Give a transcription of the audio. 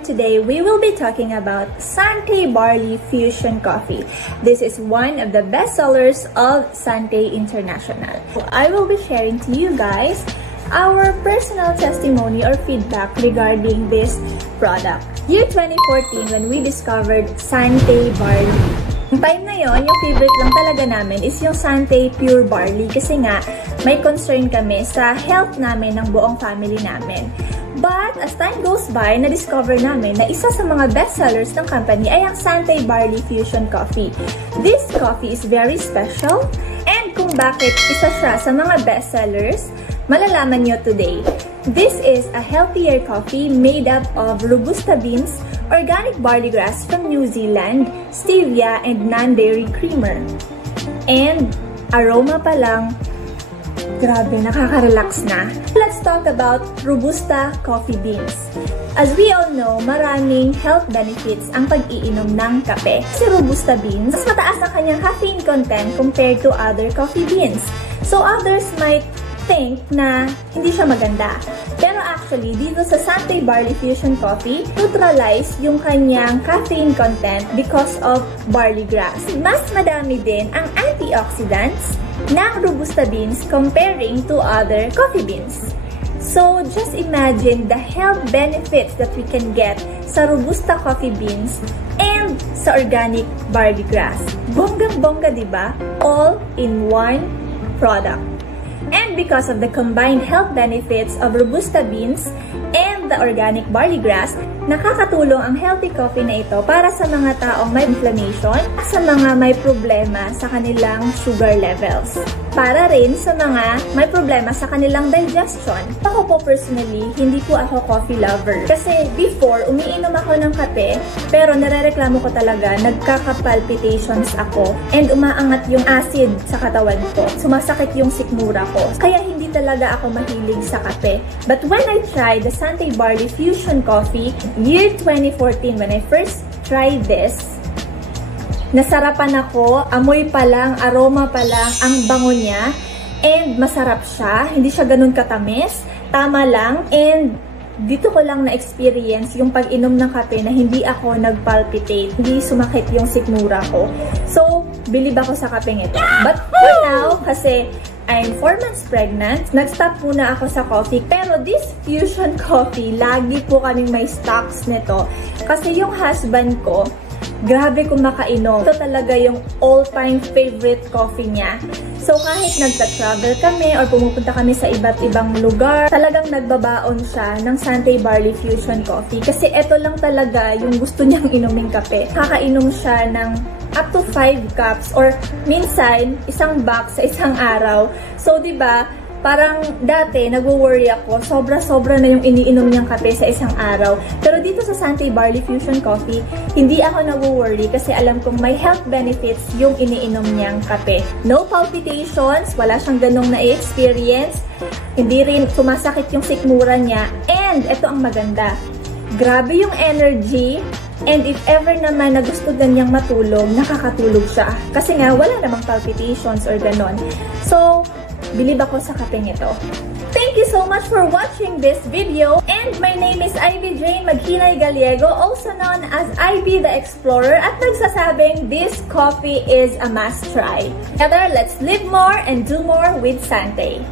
and today we will be talking about Sante Barley Fusion Coffee. This is one of the best sellers of Sante International. I will be sharing to you guys our personal testimony or feedback regarding this product. Year 2014 when we discovered Sante Barley. Yung time na yon, yung favorite lang talaga namin is yung Sante Pure Barley kasi nga may concern kami sa health namin ng buong family namin. But as time goes by, na-discover namin na isa sa mga best sellers ng company ay ang Sante Barley Fusion Coffee. This coffee is very special and kung bakit isa siya sa mga best sellers, malalaman nyo today. This is a healthier coffee made up of Robusta beans, organic barley grass from New Zealand, stevia, and non-dairy creamer. And aroma pa lang, grabe, nakaka-relax na. Let's talk about Robusta coffee beans. As we all know, maraming health benefits ang pag-iinom ng kape. Kasi Robusta beans, mas mataas ang kanyang caffeine content compared to other coffee beans. So others might think na hindi siya maganda. Pero actually, dito sa Sante Barley Fusion Coffee, neutralize yung kanyang caffeine content because of barley grass. Mas madami din ang antioxidants ng Robusta beans comparing to other coffee beans. So, just imagine the health benefits that we can get sa Robusta coffee beans and sa organic barley grass. Bonggang-bongga, diba? All in one product. And because of the combined health benefits of Robusta beans and the organic barley grass, nakakatulong ang healthy coffee na ito para sa mga taong may inflammation at sa mga may problema sa kanilang sugar levels. Para rin sa mga may problema sa kanilang digestion. Ako po personally, hindi po ako coffee lover. Kasi before, umiinom ako ng kape, pero narereklamo ko talaga, nagkaka-palpitations ako and umaangat yung acid sa katawan ko. Sumasakit yung sikmura ko. Kaya hindi talaga ako mahilig sa kape. But when I tried the Sante Barley Fusion Coffee, year 2014, when I first tried this, nasarapan ako, amoy pa lang, aroma pa lang, ang bango niya, and masarap siya, hindi siya ganun katamis, tama lang, and dito ko lang na-experience yung pag-inom ng kape na hindi ako nag-palpitate, hindi sumakit yung sikmura ko. So, bilib ako sa kapeng ito. But for now, kasi I'm 4 months pregnant, nag-stop muna ako sa coffee. Pero this fusion coffee, lagi po kaming may stocks nito. Kasi yung husband ko, grabe kumakainom. Ito talaga yung all-time favorite coffee niya. So kahit nagta-travel kami or pumupunta kami sa iba't ibang lugar, talagang nagbabaon siya ng Sante Barley Fusion Coffee. Kasi ito lang talaga yung gusto niyang inuming kape. Kakainom siya ng up to 5 cups or minsan isang box sa isang araw. So 'di ba? Parang dati, nagwo-worry ako, sobra-sobra na yung iniinom niyang kape sa isang araw. Pero dito sa Sante Barley Fusion Coffee, hindi ako nagwo-worry kasi alam kong may health benefits yung iniinom niyang kape. No palpitations, wala siyang ganong na-experience, hindi rin sumasakit yung sikmura niya, and ito ang maganda. Grabe yung energy, and if ever naman na gusto niyang matulog, nakakatulog siya. Kasi nga, wala namang palpitations or ganon. So, bilib ako sa kapeng ito. Thank you so much for watching this video. And my name is Ivy Jane Maghinay Gallego, also known as Ivy the Explorer, at nagsasabing this coffee is a must try. Together, let's live more and do more with Sante.